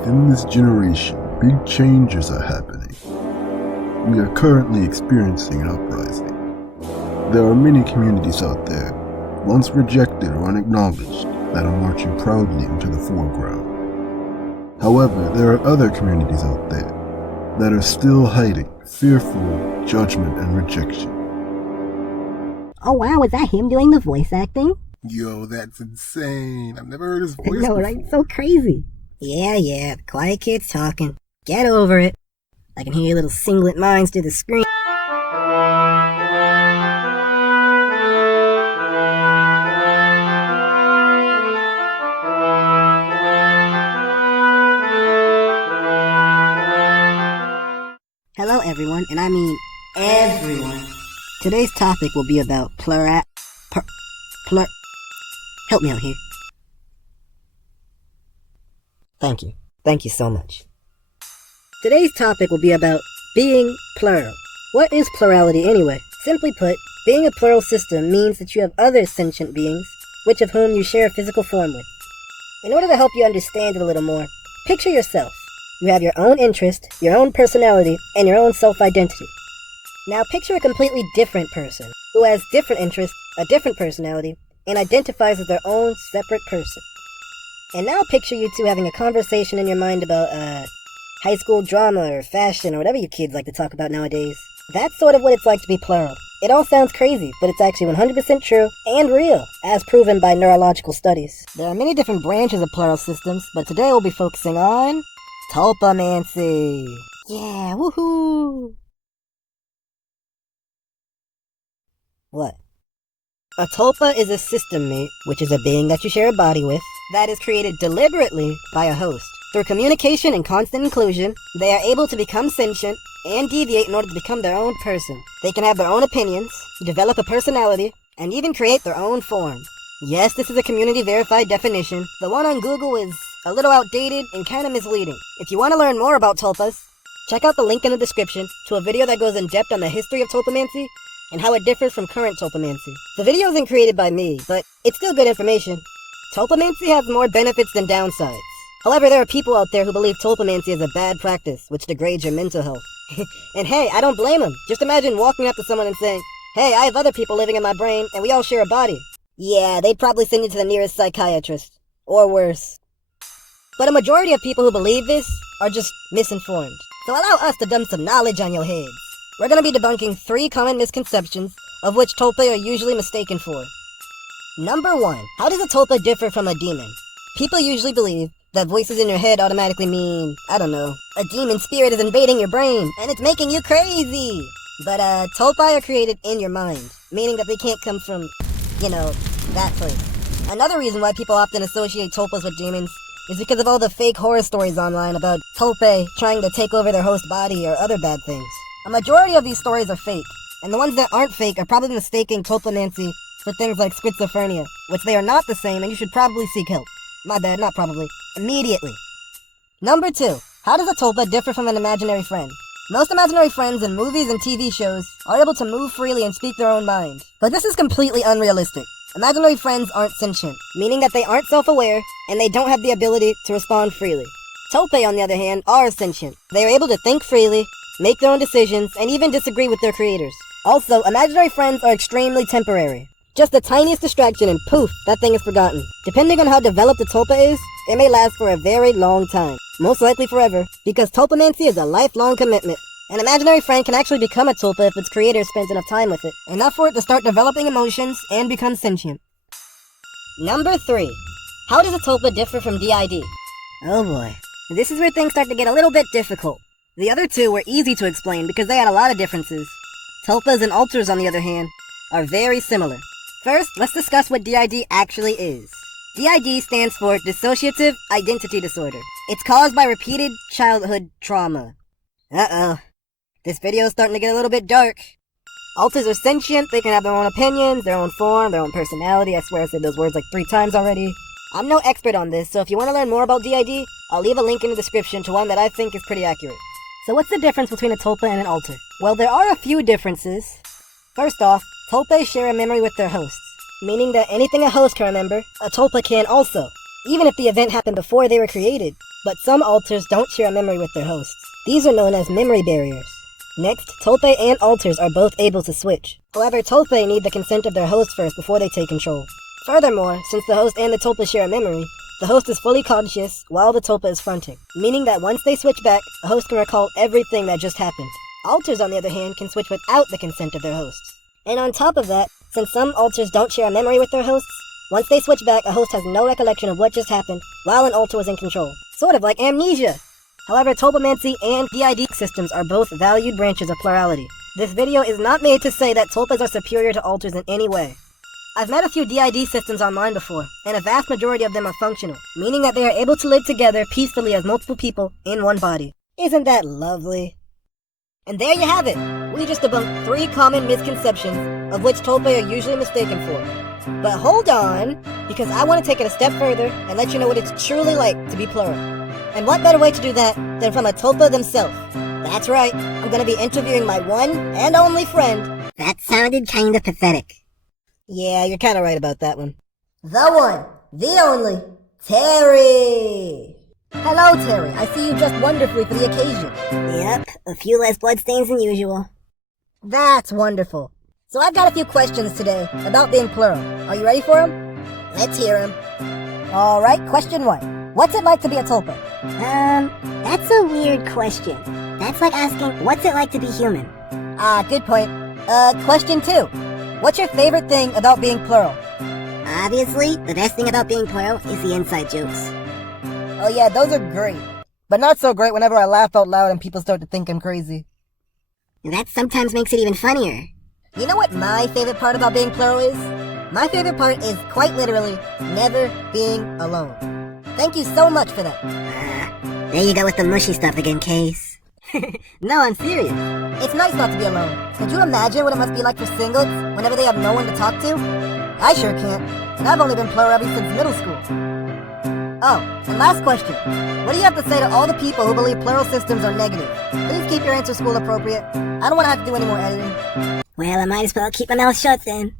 Within this generation, big changes are happening. We are currently experiencing an uprising. There are many communities out there, once rejected or unacknowledged, that are marching proudly into the foreground. However, there are other communities out there that are still hiding, fearful of judgment and rejection. Oh wow, was that him doing the voice acting? Yo, that's insane. I've never heard his voice No, before. right? So crazy. Yeah, the quiet kid's talking. Get over it. I can hear your little singlet minds through the screen. Hello everyone, and I mean everyone. Today's topic will be about help me out here. Thank you so much. Today's topic will be about being plural. What is plurality anyway? Simply put, being a plural system means that you have other sentient beings, which of whom you share a physical form with. In order to help you understand it a little more, picture yourself. You have your own interest, your own personality, and your own self-identity. Now picture a completely different person, who has different interests, a different personality, and identifies as their own separate person. And now picture you two having a conversation in your mind about, high school drama or fashion or whatever you kids like to talk about nowadays. That's sort of what it's like to be plural. It all sounds crazy, but it's actually 100% true and real, as proven by neurological studies. There are many different branches of plural systems, but today we'll be focusing on Tulpamancy. Yeah, woohoo! What? A tulpa is a system mate, which is a being that you share a body with, that is created deliberately by a host. Through communication and constant inclusion, they are able to become sentient and deviate in order to become their own person. They can have their own opinions, develop a personality, and even create their own form. Yes, this is a community-verified definition. The one on Google is a little outdated and kind of misleading. If you want to learn more about tulpas, check out the link in the description to a video that goes in depth on the history of Tulpamancy and how it differs from current Tulpamancy. The video isn't created by me, but it's still good information. Tulpamancy has more benefits than downsides. However, there are people out there who believe Tulpamancy is a bad practice, which degrades your mental health. And hey, I don't blame them. Just imagine walking up to someone and saying, "Hey, I have other people living in my brain, and we all share a body." Yeah, they'd probably send you to the nearest psychiatrist. Or worse. But a majority of people who believe this are just misinformed. So allow us to dump some knowledge on your heads. We're going to be debunking 3 common misconceptions of which tulpa are usually mistaken for. Number 1. How does a tulpa differ from a demon? People usually believe that voices in your head automatically mean, I don't know, a demon spirit is invading your brain and it's making you crazy. But tulpa are created in your mind, meaning that they can't come from, that place. Another reason why people often associate tulpas with demons is because of all the fake horror stories online about tulpa trying to take over their host body or other bad things. A majority of these stories are fake, and the ones that aren't fake are probably mistaking Tulpamancy for things like schizophrenia, which they are not the same, and you should probably seek help. My bad, not probably. Immediately. Number 2. How does a tulpa differ from an imaginary friend? Most imaginary friends in movies and TV shows are able to move freely and speak their own mind. But this is completely unrealistic. Imaginary friends aren't sentient, meaning that they aren't self-aware, and they don't have the ability to respond freely. Tulpa, on the other hand, are sentient. They are able to think freely, make their own decisions, and even disagree with their creators. Also, imaginary friends are extremely temporary. Just the tiniest distraction and poof, that thing is forgotten. Depending on how developed a tulpa is, it may last for a very long time. Most likely forever, because Tulpamancy is a lifelong commitment. An imaginary friend can actually become a tulpa if its creator spends enough time with it. Enough for it to start developing emotions and become sentient. Number 3. How does a tulpa differ from DID? Oh boy. This is where things start to get a little bit difficult. The other 2 were easy to explain because they had a lot of differences. Tulpas and alters, on the other hand, are very similar. First, let's discuss what DID actually is. DID stands for Dissociative Identity Disorder. It's caused by repeated childhood trauma. Uh-oh. This video is starting to get a little bit dark. Alters are sentient, they can have their own opinions, their own form, their own personality. I swear I said those words like 3 times already. I'm no expert on this, so if you want to learn more about DID, I'll leave a link in the description to one that I think is pretty accurate. So what's the difference between a tulpa and an alter? Well, there are a few differences. First off, tulpas share a memory with their hosts, meaning that anything a host can remember, a tulpa can also, even if the event happened before they were created. But some alters don't share a memory with their hosts. These are known as memory barriers. Next, Tulpa and alters are both able to switch. However, Tulpa need the consent of their host first before they take control. Furthermore, since the host and the Tulpa share a memory, the host is fully conscious while the Tulpa is fronting, meaning that once they switch back, the host can recall everything that just happened. Alters, on the other hand, can switch without the consent of their hosts. And on top of that, since some alters don't share a memory with their hosts, once they switch back, a host has no recollection of what just happened while an alter was in control. Sort of like amnesia. However, Tulpamancy and DID systems are both valued branches of plurality. This video is not made to say that Tulpas are superior to alters in any way. I've met a few DID systems online before, and a vast majority of them are functional, meaning that they are able to live together peacefully as multiple people in one body. Isn't that lovely? And there you have it! We just debunked 3 common misconceptions of which Tulpa are usually mistaken for. But hold on, because I want to take it a step further and let you know what it's truly like to be plural. And what better way to do that than from a Tulpa themselves? That's right, I'm gonna be interviewing my one and only friend. That sounded kinda pathetic. Yeah, you're kinda right about that one. The one, the only, Terry! Hello, Terry. I see you dressed wonderfully for the occasion. Yep, a few less bloodstains than usual. That's wonderful. So I've got a few questions today about being plural. Are you ready for them? Let's hear them. Alright, question 1. What's it like to be a Tulpa? That's a weird question. That's like asking, what's it like to be human? Good point. Question 2. What's your favorite thing about being plural? Obviously, the best thing about being plural is the inside jokes. Oh yeah, those are great. But not so great whenever I laugh out loud and people start to think I'm crazy. That sometimes makes it even funnier. You know what my favorite part about being plural is? My favorite part is quite literally never being alone. Thank you so much for that. There you go with the mushy stuff again, Case. No, I'm serious. It's nice not to be alone. Could you imagine what it must be like for singles whenever they have no one to talk to? I sure can't, and I've only been plural ever since middle school. Oh, and last question. What do you have to say to all the people who believe plural systems are negative? Please keep your answer school appropriate. I don't want to have to do any more editing. Well, I might as well keep my mouth shut then.